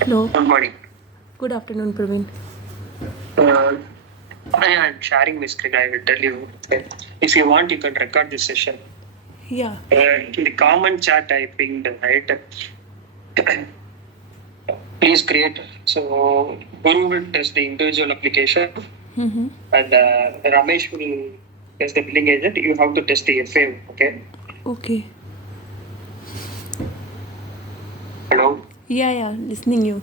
Hello. Good morning. Good afternoon, Praveen. Uh, I am sharing my screen. I will tell you. If you want, you can record this session. Yeah. In the common chat, I pinged, right? Please create. So, Guru will test the individual application, Mm-hmm. and Ramesh will test the billing agent. You have to test the FA, okay? Okay. Hello? Yeah, listening you.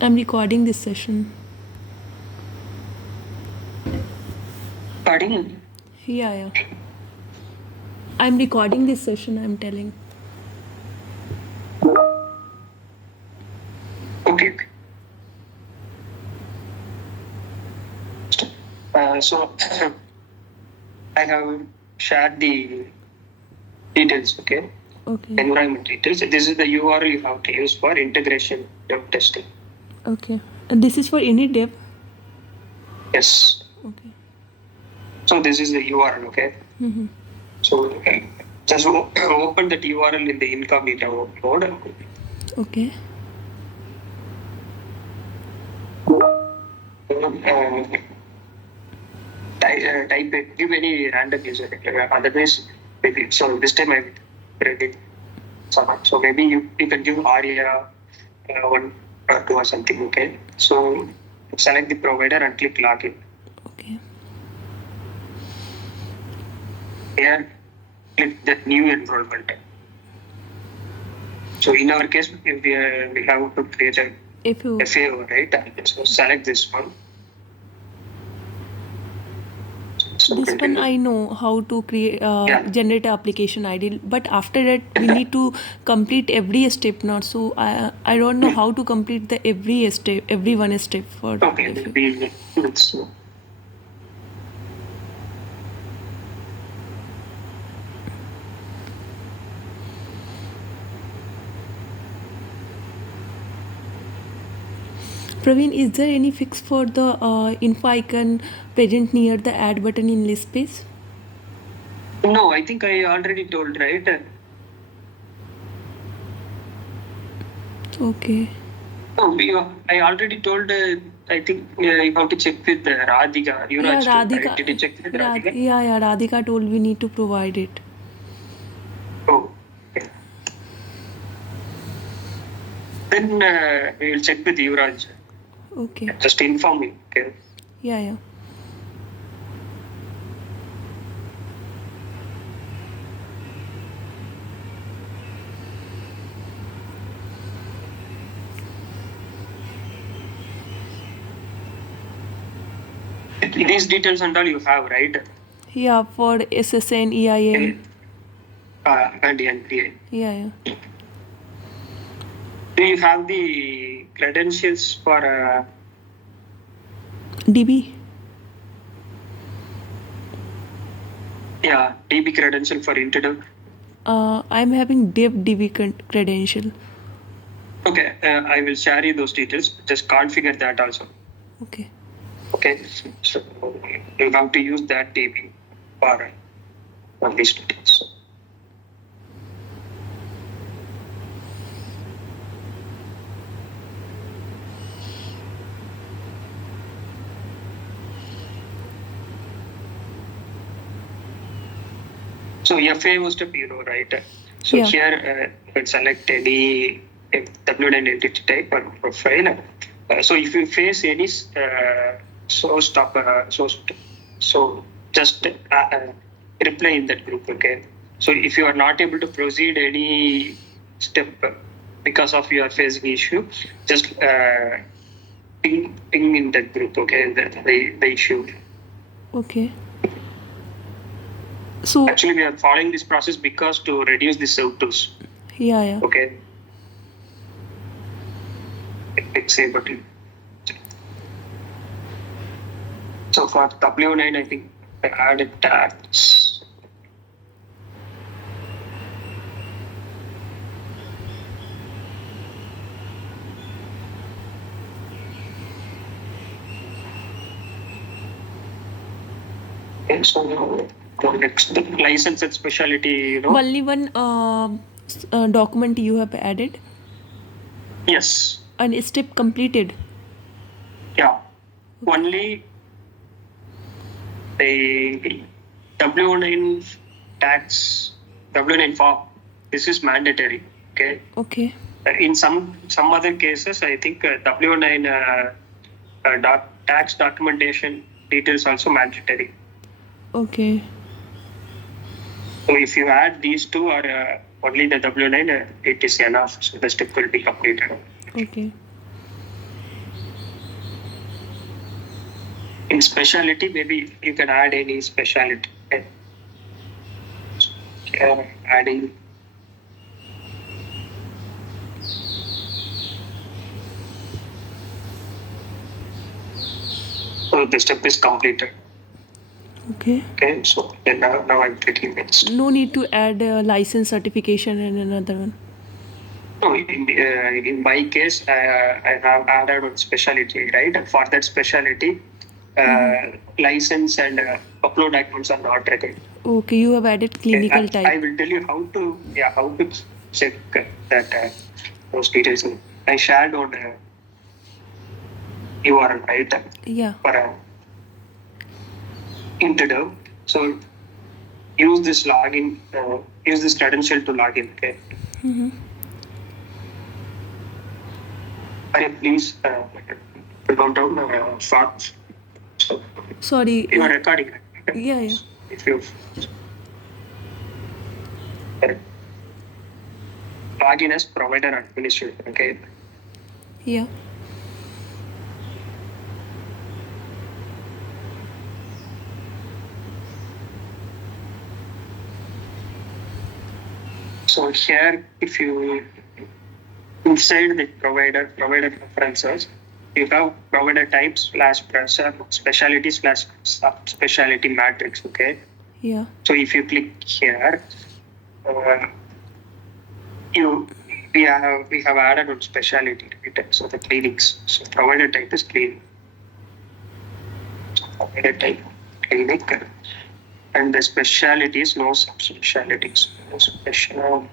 I'm recording this session. Pardon? Yeah. I'm recording this session, I'm telling. Okay. So, I have shared the details, okay? Okay. Environment details. This is the URL you have to use for integration dev testing. Okay. This is for init dev. Yes. Okay. So this is the URL, okay? Mm-hmm. So just open that URL in the incognito mode. Okay. Type it, give any random user. Otherwise, maybe, so this time I read it. So maybe you can give Aria 1 or 2 or something, okay? So select the provider and click login. Okay. Here, click the new enrollment. So in our case, if we have to create a If you FAO, right? So select this one. So this one continue. I know how to create Yeah. generate an application ID, but after that we need to complete every step not so I don't know how to complete the every one step for Okay, if you maybe let's Praveen, is there any fix for the info icon present near the add button in list space? No, I think I already told, right? Okay. I already told. I think you have to check with Radhika. You Yeah, too, right? Radhika. Did you check with Radhika? Yeah. Radhika told we need to provide it. Oh, okay. Then we will check with Yuvraj. Okay. Just inform me, okay? Yeah. These details and all you have, right? Yeah, for SSN, EIN. And NPA. Yeah. Do you have the credentials for DB. DB credential for Introduce? I'm having dev DB credential. Okay, I will share you those details. Just configure that also. Okay. Okay, so you have to use that DB for these details. So FAO step, right? So Yeah. here you can select any WN entity type or profile. So if you face any so just reply in that group, okay? So if you are not able to proceed any step because of your facing issue, just ping in that group, okay? The issue. Okay. So Actually, we are following this process because to reduce the serve-tos. yeah. Okay. Click save button. So for W9, I think I added tags. Okay, so the next license and specialty, Only one document you have added yes, and step completed. yeah, only the W9 tax, W9 form. This is mandatory. Okay. Okay. In some other cases, I think W9 tax documentation details also mandatory. Okay. So if you add these two or only the W9, it is enough. So the step will be completed. Okay. In specialty, maybe you can add any specialty. Okay. Adding. So the step is completed. Okay. Okay, so then now I'm clicking next. No need to add a license certification and another one. So in my case, I have added one specialty, right? For that specialty, license and upload documents are not required. Okay, you have added clinical I type. will tell you how to check that those details. I shared on URL, right? Yeah. For interview. So use this login, use this credential to log in. Okay. Please go down short. So Sorry. you are recording. Right? Yeah, yeah. If you log in as provider administrator, okay. Yeah. So here, if you inside the provider preferences, you have provider type / specialty / subspecialty matrix. Okay. Yeah. So if you click here, we have added on specialty, right? So the clinics. So provider type is clinic. So provider type clinic, and the specialty is no subspecialties. No special.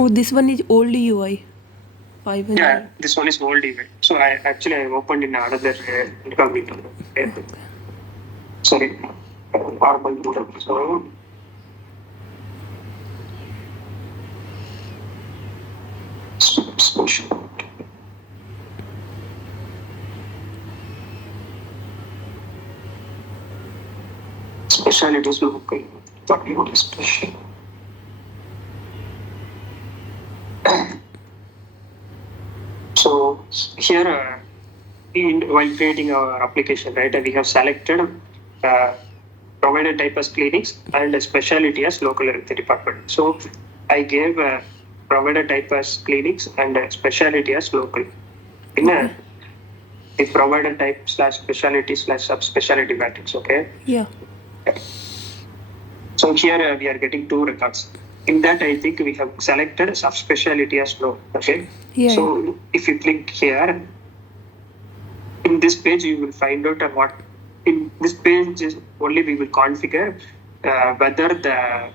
Oh, this one is old UI. 500. Yeah, this one is old event. So I opened in another incognito. Okay. Sorry, normal user. So special. Specialties will okay. What you want is special. So here, while creating our application, right, we have selected provider type as clinics and a specialty as local health department. So I gave provider type as clinics and a specialty as local. In the provider type / specialty / subspecialty matrix. Okay. Yeah. So here we are getting two records. In that, I think we have selected subspecialty as low. Okay. Yeah. So if you click here, in this page you will find out what. In this page is only we will configure whether the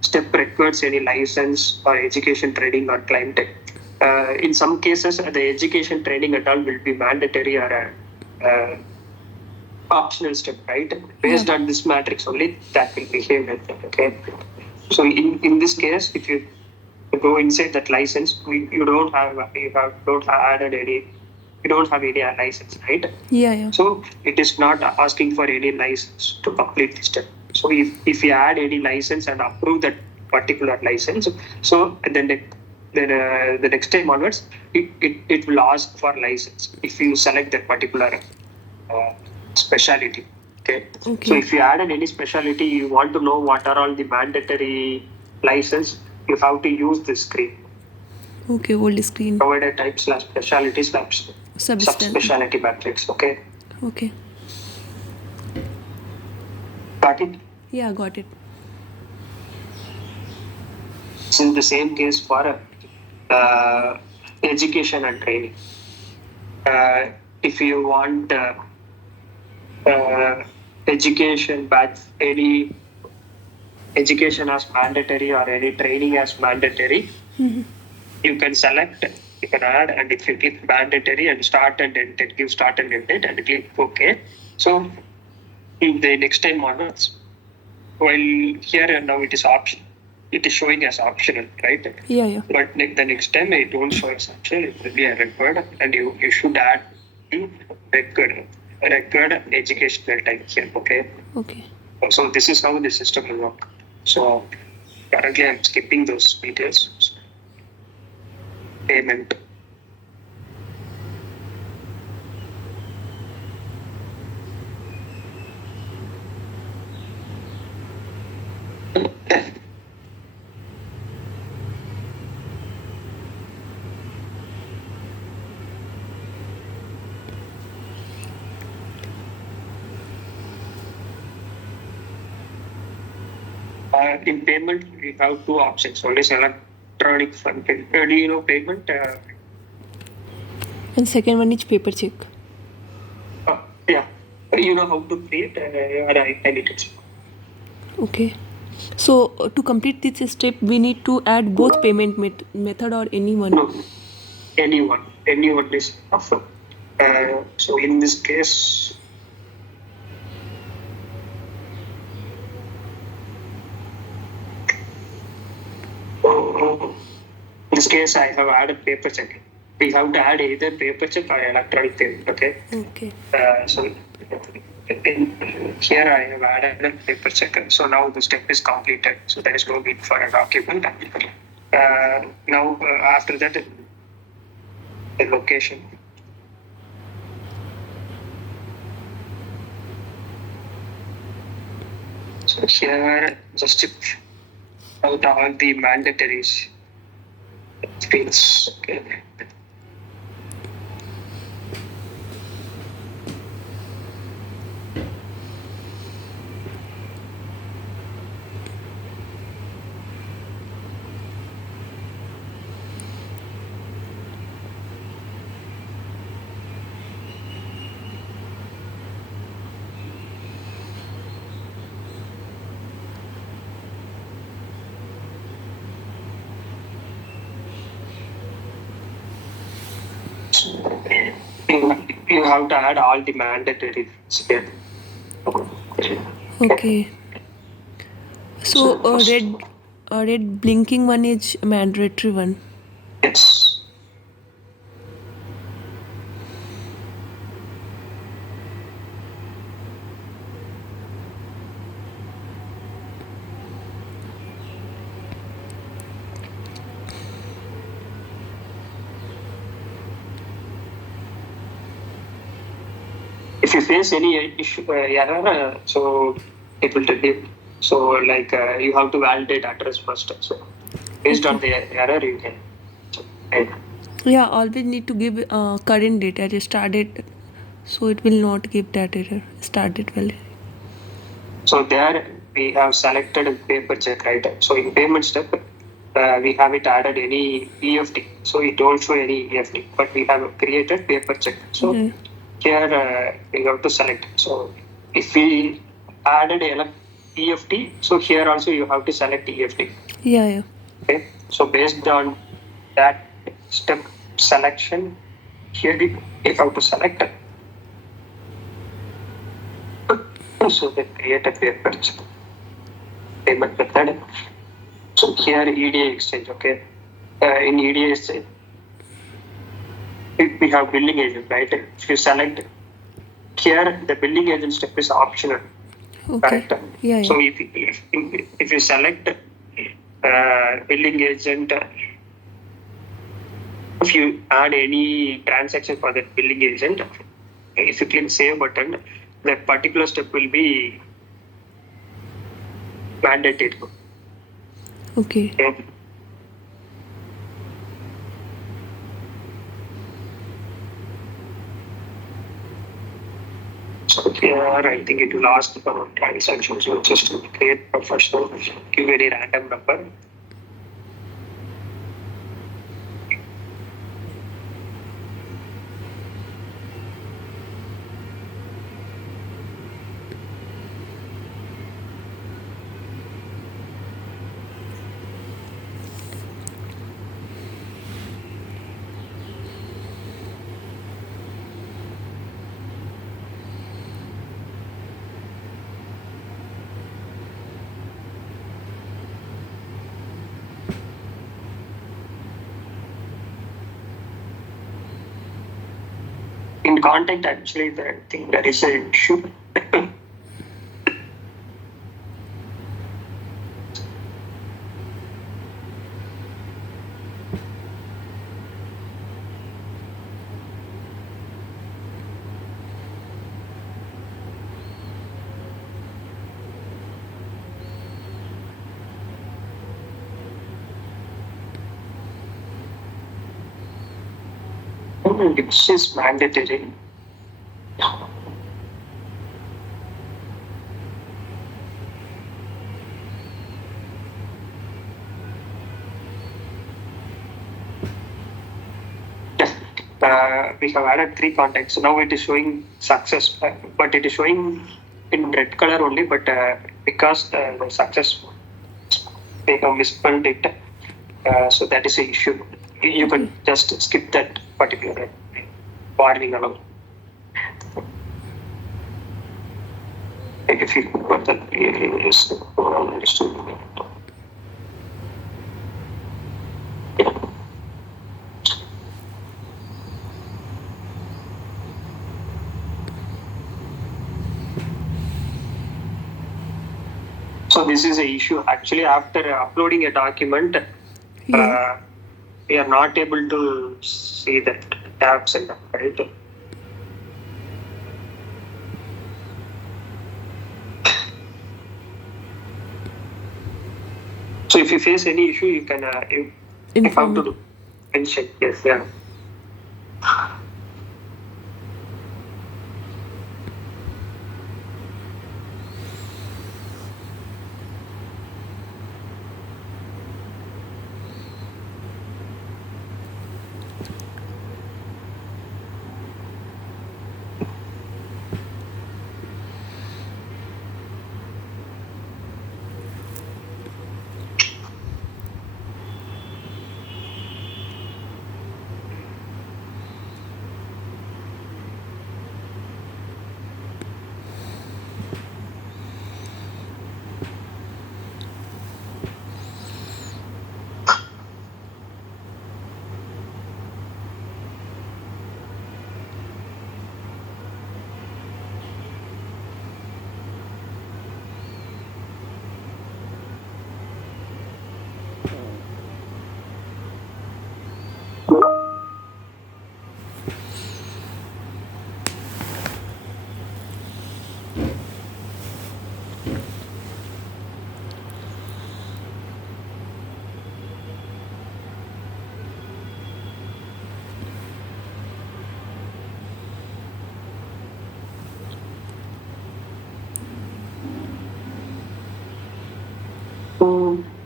step requires any license or education training or client. In some cases, the education training and all will be mandatory or optional step, right? Based on this matrix only, that will behave like that. Okay. So in this case, if you go inside that license, you don't have added any. You don't have any license, right? Yeah, yeah. So it is not asking for any license to complete the step. So if you add any license and approve that particular license, so then the next time onwards, it will ask for license if you select that particular specialty. Okay. So if you added any specialty, you want to know what are all the mandatory license, you have to use this screen. Okay, old screen. Provider type / specialty / subspecialty matrix. Okay. Okay. Got it? Yeah, got it. It's in the same case for education and training. If you want education, but any education as mandatory or any training as mandatory, you can select, you can add, and if you click mandatory and start and end it, give start and end it, and click OK. So in the next time onwards, while here and now it is option, it is showing as optional, right? Yeah. But the next time it won't show as optional, it will be a required, and you should add the required educational type here, okay? Okay. So this is how the system will work. So currently I'm skipping those details. Payment. In payment, we have two options. One is electronic fund. Do you know payment? And second one is paper check. Yeah. You know how to create I need it. Okay. So to complete this step, we need to add both payment method or anyone. No, anyone is offered. So in this case, I have added paper check. We have to add either paper check or electronic payment. Okay. Okay. So here I have added a paper check. So now the step is completed. So there is no need for a document. Now after that, the location. So here just out all the mandatories. Fields. Okay. You have to add all the mandatory here. Okay. So red blinking one is mandatory one. Yes. If you face any issue, error, so it will tell you. So like you have to validate address first. So based on the error, you can. Right. Yeah, always need to give current date as a start date, so it will not give that error. Start date value. So there we have selected a paper check, right? So in payment step, we have it added any EFT. So it don't show any EFT, but we have created paper check. So here we have to select. So if we added EFT, so here also you have to select EFT. Yeah. Okay. So based on that step selection, here we have to select. So they create a paper check payment method. So here EDA exchange, okay. In EDA exchange, we have billing agent, right? If you select here, the billing agent step is optional. Okay. Correct. Yeah. So if you select billing agent, if you add any transaction for that billing agent, if you click save button, that particular step will be mandated. Okay. So here I think it will ask for transactions. So just create professional, give any random number. in contact, actually, I think there is a issue. Which is mandatory. We have added 3 contacts. So now it is showing success, but it is showing in red color only. But because the success, they have misspelled it, so that is the issue. You can just skip that particular warning alone. Like if you put that is so this is a issue. Actually, after uploading a document, Yeah. we are not able to see the tabs and right. So if you face any issue, you can you have Inform to me. do mention. Yes, yeah.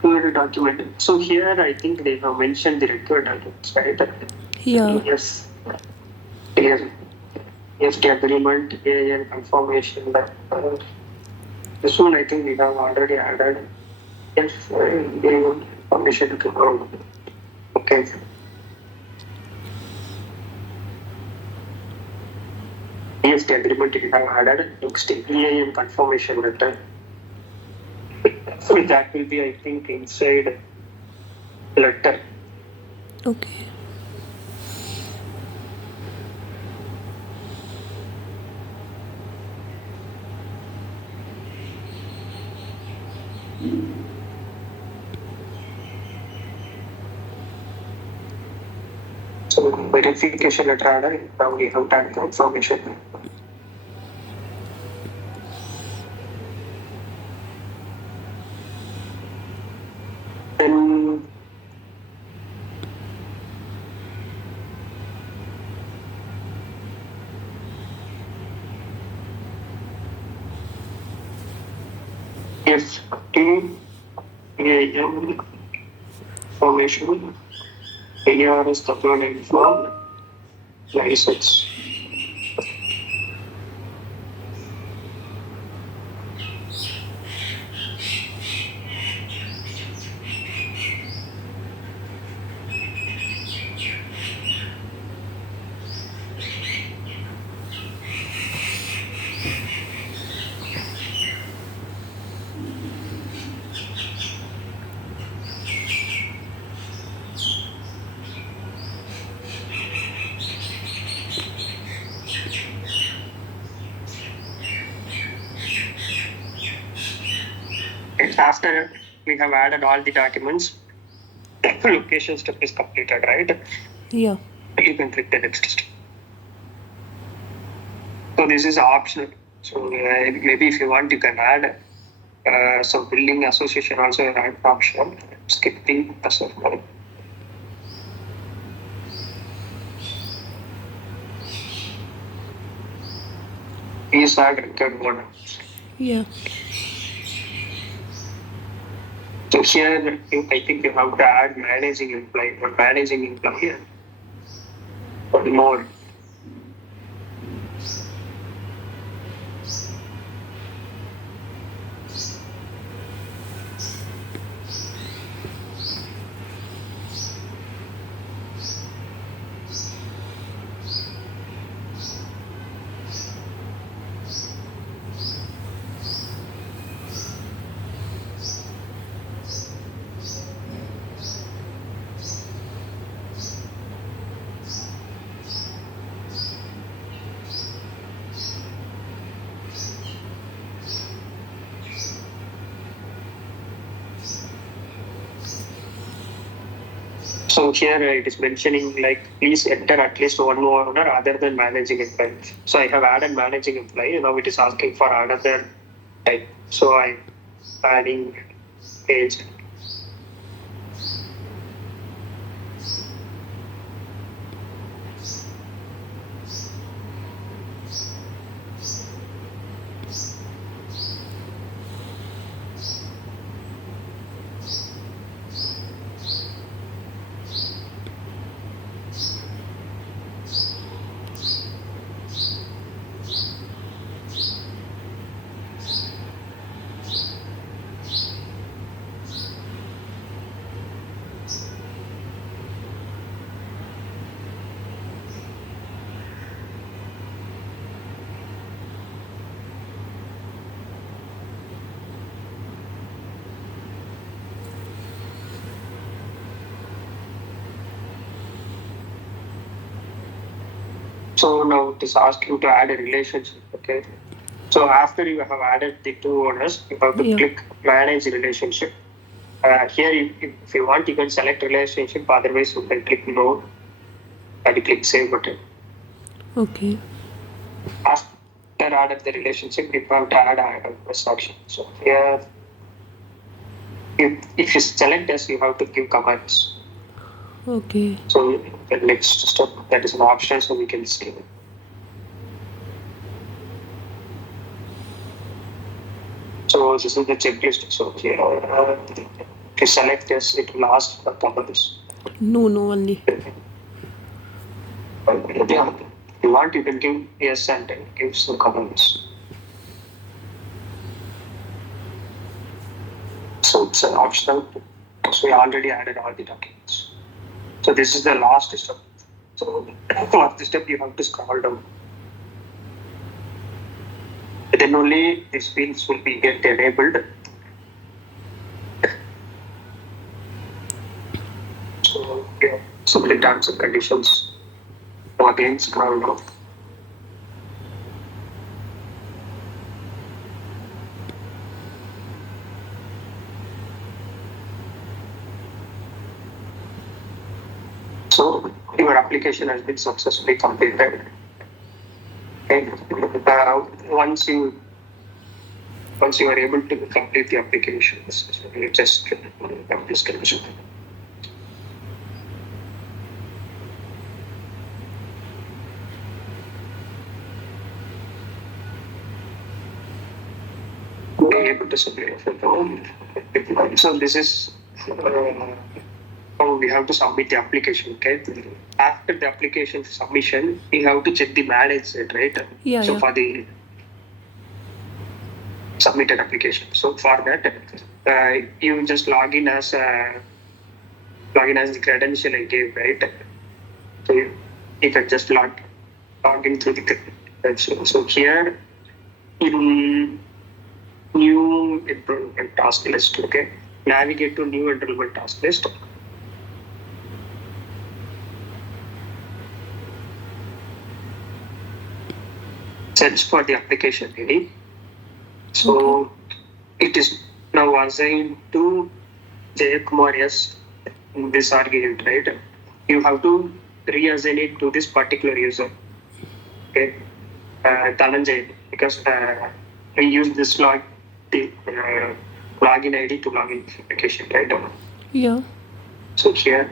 Required document. So here I think they have mentioned the required documents, right? Yeah. Yes. Yes. Yes, the agreement, AN confirmation. This one I think we have already added. Yes, AN confirmation. Okay. Yes, the agreement we have added. Next, EAN confirmation letter. So that will be, I think, inside letter. Okay. So verification letter added. Now we have that confirmation. Then if EAN formation, ARS uploaded form, license. After we have added all the documents, location step is completed, right? Yeah. You can click the next step. So this is optional. So maybe if you want, you can add some building association also an option. Skipping association. These are required one. Yeah. So here, I think you have to add managing employee or managing employee or more. So here it is mentioning like please enter at least one owner other than managing employee. So I have added managing employee. Now it is asking for another type. So I'm adding page. So now it is asking to add a relationship. Okay. So after you have added the two owners, you have to Yeah. click manage relationship. Here, if you want, you can select relationship. Otherwise, you can click no and click save button. Okay. After added the relationship, you have to add a press option. So here, if you select this, you have to give commands. Okay. So the next step, that is an option, so we can skip it. So this is the checklist. So here, if you select this, it will ask for commands. No, no, only. Yeah. If you want, you can give yes and then give some comments. So it's an optional. So we already added all the documents. So this is the last step. So for this step, you have to scroll down. Then only these fields will be get enabled. So yeah, so the terms and conditions. So again, scroll down. So your application has been successfully completed. Okay. Once you are able to complete the application, so you just description. Able to submit. So this is how we have to submit the application. Okay. After the application submission, we have to check the manage it, right? Yeah, So yeah. for the submitted application. So for that, you just log in as the credential I gave, right? So you can just log in through the credential. So here in new enrollment task list, okay, navigate to new enrollment task list. Search for the application ID. So it is now assign to Jayakumar S in this argument, right? You have to reassign it to this particular user. Okay, Dhananjay, because we use this the login ID to login application, right? Yeah. So here,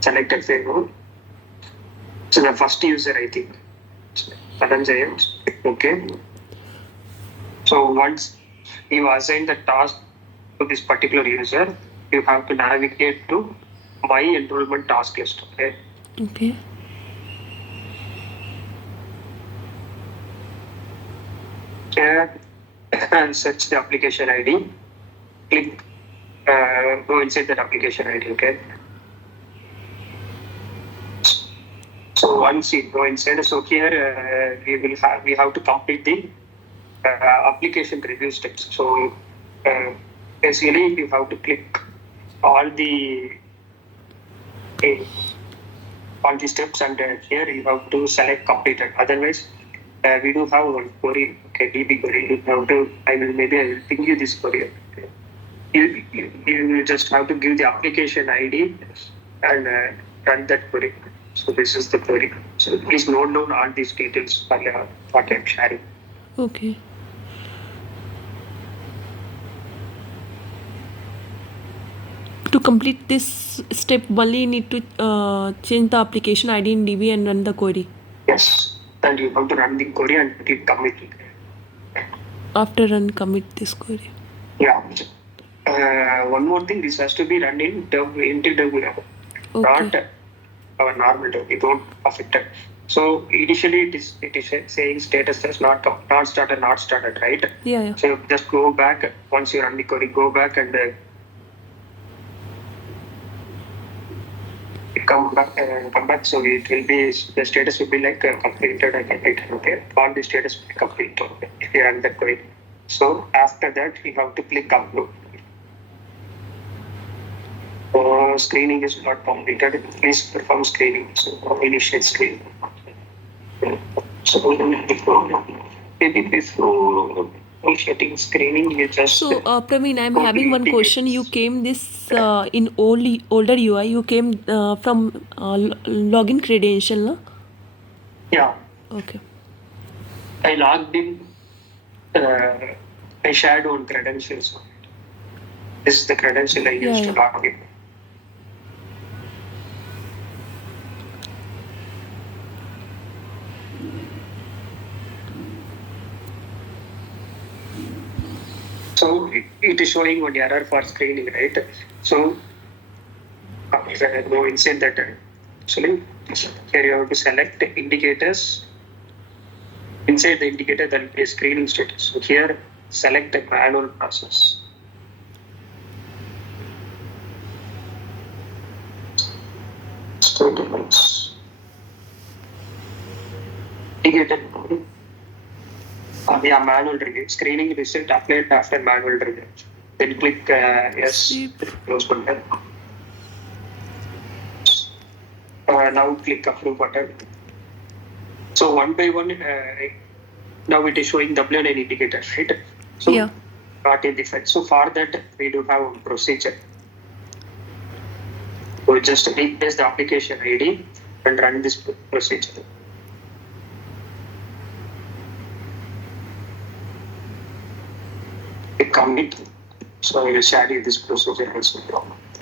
selected favor. So the first user, I think, Dhananjay. Okay. So once you assign the task to this particular user, you have to navigate to my enrollment task list. Okay. Okay. Here and search the application ID. Click go inside that application ID. Okay. So once you go inside, so here we have to complete the application review steps. So uh, basically you have to click all the uh, all the steps, and here you have to select completed. Otherwise, we do have one query, okay, DB query. You have to. I will ping you this query. Okay. You just have to give the application ID and run that query. So this is the query. So please note down all these details for what I'm sharing. Okay. To complete this step, only need to change the application ID in DB and run the query. Yes, and you have to run the query and click commit. After run, commit this query. Yeah. One more thing, this has to be run in interterminal, Okay. not our normal term. It won't affect it. So initially it is saying status is not started, right? Yeah, yeah. So just go back once you run the query, go back and come back. So it will be the status will be like completed and completed. Okay, all the status will be completed if you run the query. So after that you have to click upload. Screening is not completed. Please perform screening. So initiate screening. So maybe before initiating screening, you just So, Praveen, I'm go to having one question. You integrates. came this in older UI. You came from login credential, no? Yeah, Okay. I logged in. I shared one credentials. This is the credential I Yeah, used to yeah. log in. So it is showing one error for screening, right? So go inside that. Actually, here you have to select indicators. Inside the indicator, there will be a screening status. So here, select the manual process. Statements. Indicator. Yeah, manual review. Screening result applied after manual review. Then click yes, Save. close button. Now click approve button. So one by one, now it is showing W9 indicator, right? So Yeah. not in defect. So for that, we do have a procedure. We just replace the application ID and run this procedure. Click commit. So I will share you this procedure also.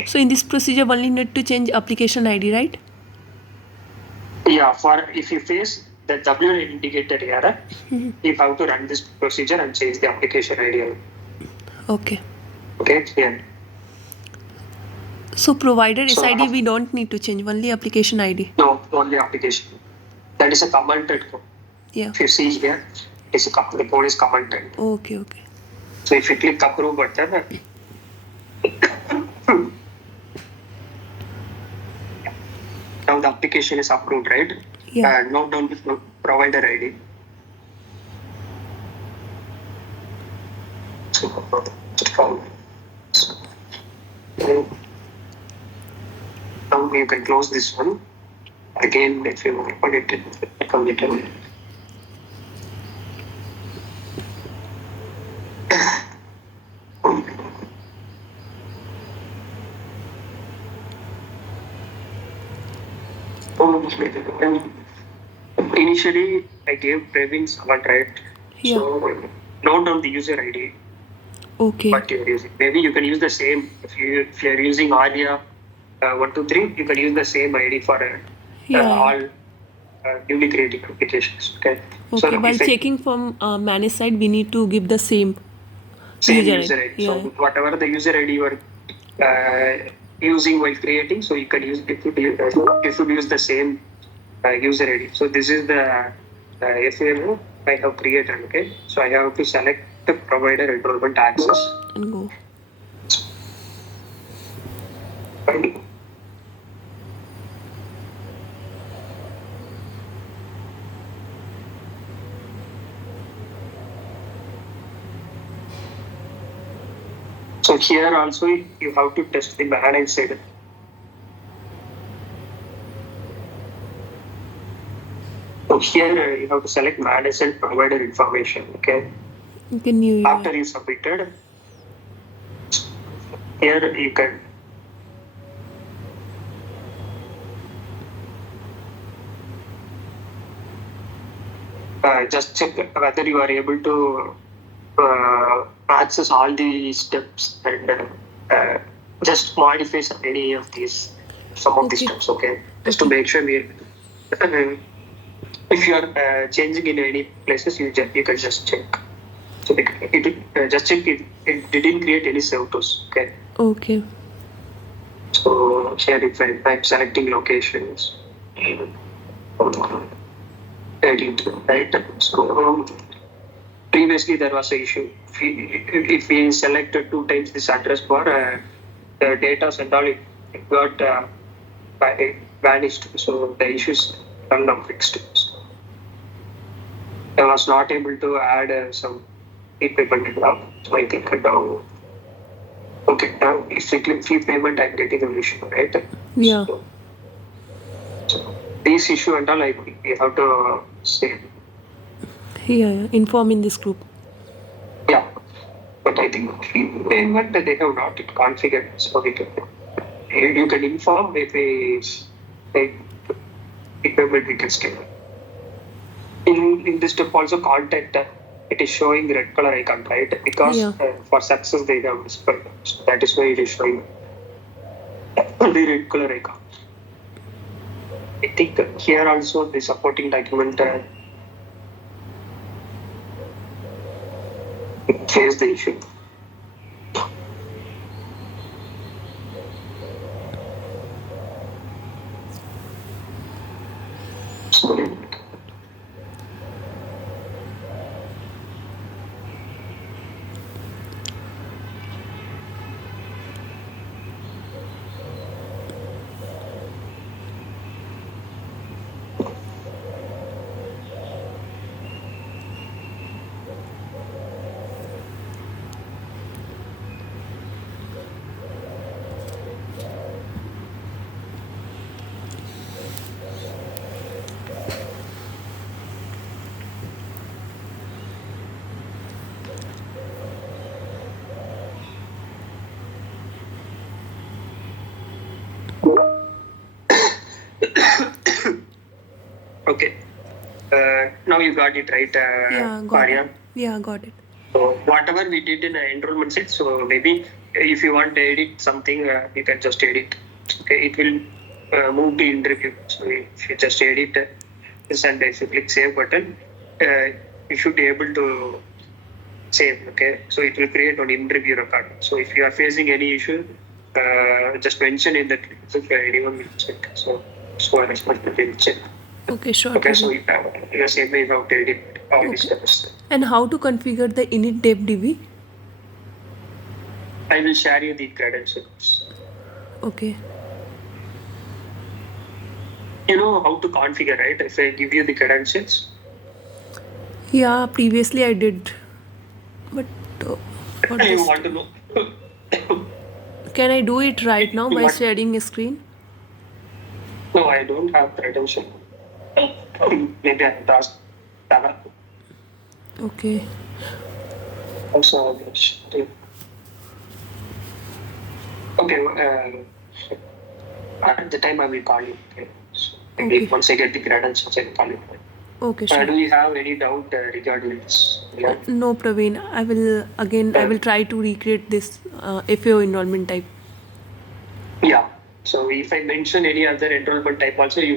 So in this procedure, only need to change application ID, right? Yeah, for if you face the W9 indicator error, you have to run this procedure and change the application ID. Okay. Okay, yeah. So provider So SID we don't need to change, only application ID. no, only application. That is a commented code. Yeah. If you see here, it's the code is commented. Okay, okay. So if you click approve button, now the application is approved, right? Yeah. Note down the provider ID. Now you can close this one. Again, if you open it, come it. Initially, I gave Praveen someone, right? Yeah. So note down the user ID Okay. what you're using. Maybe you can use the same if you're using Arya 123, you can use the same ID for Yeah. all newly created applications. Okay. Okay. So While if it checking from manage side, we need to give the same same user user ID. ID. Yeah. So whatever the user ID you are using while creating, so you can use you should use the same user ID. So this is the FAMO I have created. Okay, so I have to select the provider enrollment access. And go. So here also you have to test the manage side. So here you have to select manage and provider information. Okay. Okay. New After UI. you submitted, here you can just check whether you are able to access all the steps and just modify any of these some of the Okay. steps. Okay, just to Okay. make sure we. If you are changing in any places, you can just check. So just check it didn't create any servers. Okay. Okay. So here if I'm selecting locations, edit, right? So previously there was an issue. If we selected 2 times this address bar, the data and all it got vanished. So the issues are now fixed. So I was not able to add some payment now. So I think now, okay, now if I click fee payment, I'm getting an issue, right? Yeah. So this issue and all, we have to say, Yeah. Yeah. Inform in this group. yeah. But I think fee payment they have not configured, so you can inform if fee payment we can scale. In this step also content it is showing red color icon, right? Because Yeah. for success they have displayed. So that is why it is showing the red color icon. I think here also the supporting document face the issue. So, okay. Now you got it right, Yeah. Got Arya. it. Yeah. Got it. So whatever we did in enrollment sheet, so maybe if you want to edit something, you can just edit. Okay, it will move to interview. So if you just edit this and if you click save button, you should be able to save. Okay, so it will create an interview record. So if you are facing any issue, just mention in that if anyone will check. So I expect that they will check. Okay. Sure. Okay, so Praveen. in the same way you have to edit all these Okay. steps. And how to configure the init dev DB? I will share you the credentials. Okay. You know how to configure, right? If I give you the credentials, Yeah. Previously I did, but for you this, want to know. can I do it right now by What? sharing a screen? No, I don't have credential. Maybe I have to ask Tara. Okay. Also, okay. At the time I will call you. Okay. So, Maybe Okay. once I get the credentials, I will call you. Okay, sure. Do you have any doubt regarding this? Yeah. No, Praveen. I will try to recreate this FAO enrollment type. Yeah. So if I mention any other enrollment type also, you